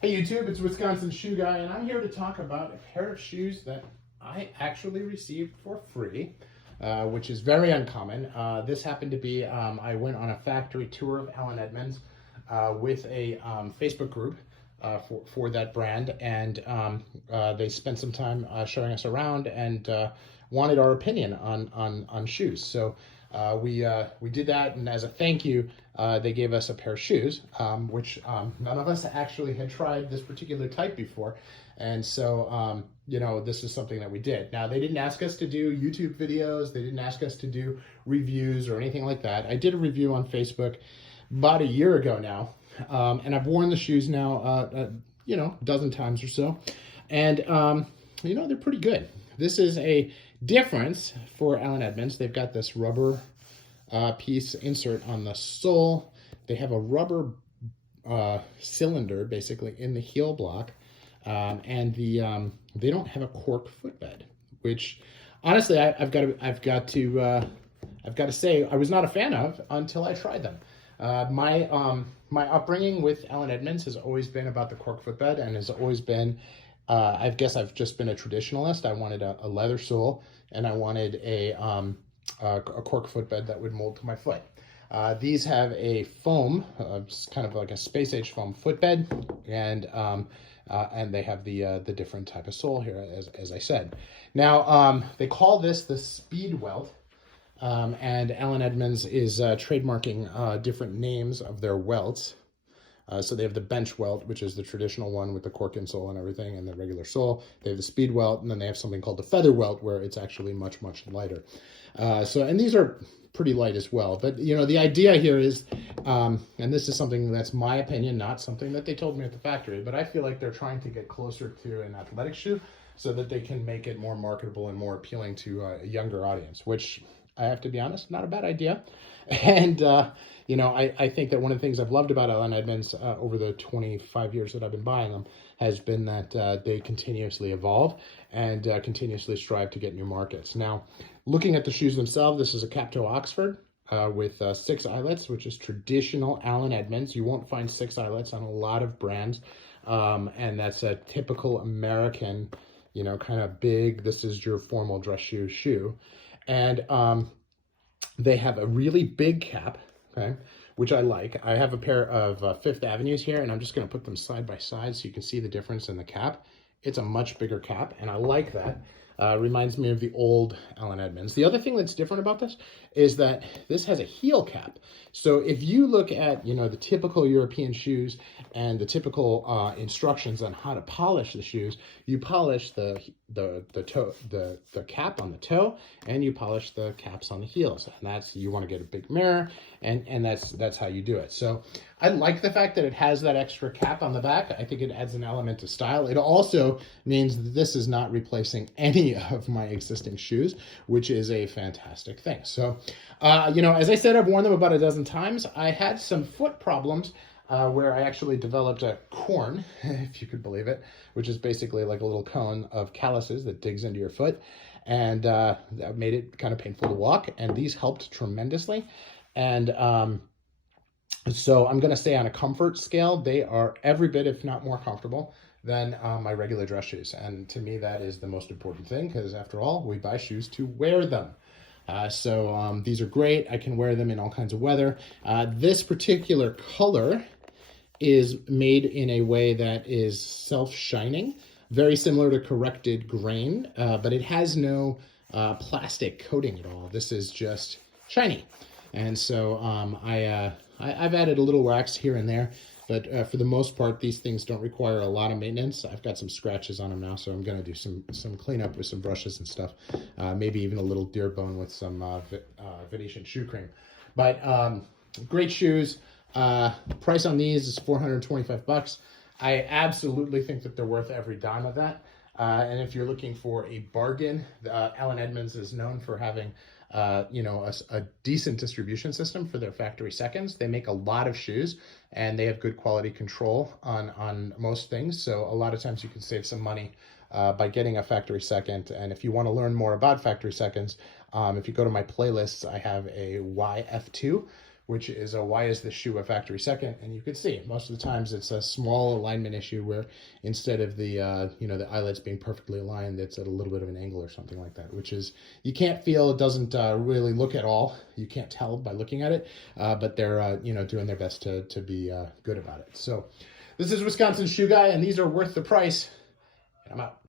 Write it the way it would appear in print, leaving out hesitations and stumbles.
Hey YouTube, it's Wisconsin Shoe Guy, and I'm here to talk about a pair of shoes that I actually received for free, which is very uncommon. This happened to be, I went on a factory tour of Allen Edmonds with a Facebook group for that brand, and they spent some time showing us around and wanted our opinion on shoes. So we did that, and as a thank you, they gave us a pair of shoes, which none of us actually had tried this particular type before. And so, this is something that we did. Now, they didn't ask us to do YouTube videos. They didn't ask us to do reviews or anything like that. I did a review on Facebook about a year ago now, and I've worn the shoes now, a dozen times or so. And, they're pretty good. This is a difference for Allen Edmonds. They've got this rubber piece insert on the sole. They have a rubber cylinder basically in the heel block, and they don't have a cork footbed, which honestly I've got to say I was not a fan of until I tried them. My upbringing with Allen Edmonds has always been about the cork footbed, and has always been I guess I've just been a traditionalist. I wanted a leather sole, and I wanted a cork footbed that would mold to my foot. These have a foam, kind of like a space age foam footbed, and they have the different type of sole here, as I said. Now they call this the speed welt, and Allen Edmonds is trademarking different names of their welts. So they have the bench welt, which is the traditional one with the cork insole and everything, and the regular sole. They have the speed welt, and then they have something called the feather welt, where it's actually much, much lighter. And these are pretty light as well. But, the idea here is, and this is something that's my opinion, not something that they told me at the factory, but I feel like they're trying to get closer to an athletic shoe so that they can make it more marketable and more appealing to a younger audience, which I have to be honest, not a bad idea. And, I think that one of the things I've loved about Allen Edmonds over the 25 years that I've been buying them has been that they continuously evolve and continuously strive to get new markets. Now, looking at the shoes themselves, this is a cap-toe Oxford with 6 eyelets, which is traditional Allen Edmonds. You won't find 6 eyelets on a lot of brands, and that's a typical American, kind of big, this is your formal dress shoe. And they have a really big cap, okay, which I like. I have a pair of Fifth Avenues here, and I'm just going to put them side by side so you can see the difference in the cap. It's a much bigger cap, and I like that. Reminds me of the old Allen Edmonds. The other thing that's different about this is that this has a heel cap. So if you look at, the typical European shoes and the typical instructions on how to polish the shoes, you polish the cap on the toe, and you polish the caps on the heels. And you want to get a big mirror, and that's how you do it. So I like the fact that it has that extra cap on the back. I think it adds an element of style. It also means that this is not replacing any of my existing shoes, which is a fantastic thing. So, as I said, I've worn them about a dozen times. I had some foot problems where I actually developed a corn, if you could believe it, which is basically like a little cone of calluses that digs into your foot. And that made it kind of painful to walk. And these helped tremendously. And so I'm going to say on a comfort scale, they are every bit, if not more comfortable than my regular dress shoes. And to me, that is the most important thing, because after all, we buy shoes to wear them. So these are great. I can wear them in all kinds of weather. This particular color is made in a way that is self-shining, very similar to corrected grain, but it has no plastic coating at all. This is just shiny. And so I've added a little wax here and there, but for the most part, these things don't require a lot of maintenance. I've got some scratches on them now, so I'm going to do some cleanup with some brushes and stuff, maybe even a little deer bone with some Venetian shoe cream. But great shoes. Price on these is $425. I absolutely think that they're worth every dime of that. And if you're looking for a bargain, Allen Edmonds is known for having a decent distribution system for their factory seconds. They make a lot of shoes, and they have good quality control on most things. So a lot of times you can save some money by getting a factory second. And if you want to learn more about factory seconds, if you go to my playlists, I have a YF2, which is a why is this shoe a factory second? And you can see most of the times it's a small alignment issue where instead of the the eyelets being perfectly aligned, it's at a little bit of an angle or something like that, which is you can't feel, it doesn't really look at all. You can't tell by looking at it, but they're doing their best to be good about it. So this is Wisconsin Shoe Guy, and these are worth the price. I'm out.